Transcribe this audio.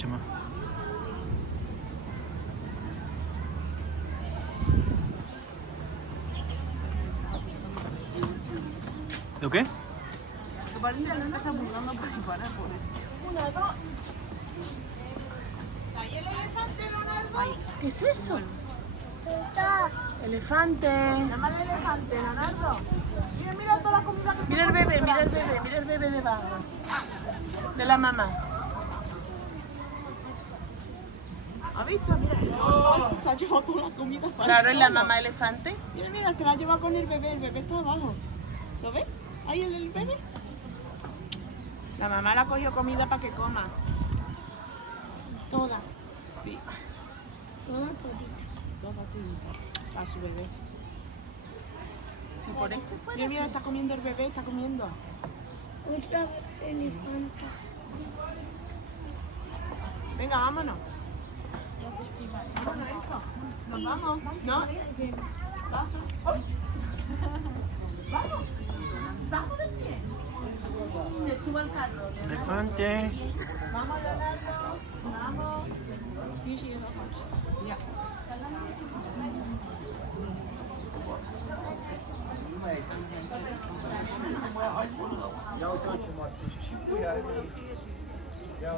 Chema. ¿Lo qué? Que parece que no estás apuntando para disparar, por eso. Una, dos. ¿Ahí el elefante, Leonardo? Ay, ¿Qué es eso? Tuta. Elefante. Llama al elefante, Leonardo. Mira, mira toda la comida que mira el bebé, mira el bebé, mira el bebé debajo. De la mamá. ¿Ha visto? Mira, ese se ha llevado toda la comida para claro, es la solo. mamá elefante. Mira, mira, se la ha llevado con el bebé está abajo. ¿Lo ves? Ahí el bebé. La mamá la cogió comida para que coma. Toda. Sí, Toda todita. toda todita. A su bebé. Si por este fuera, Mira, mira, sí. está comiendo el bebé, está comiendo. Otra elefanta. Venga, vámonos. Vámonos, hijo. Nos vamos. No. Vamos. Vamos. Vamos de pie. Te subo al carro. Elefante. Vamos, Leonardo. Vamos. Ya. Ya,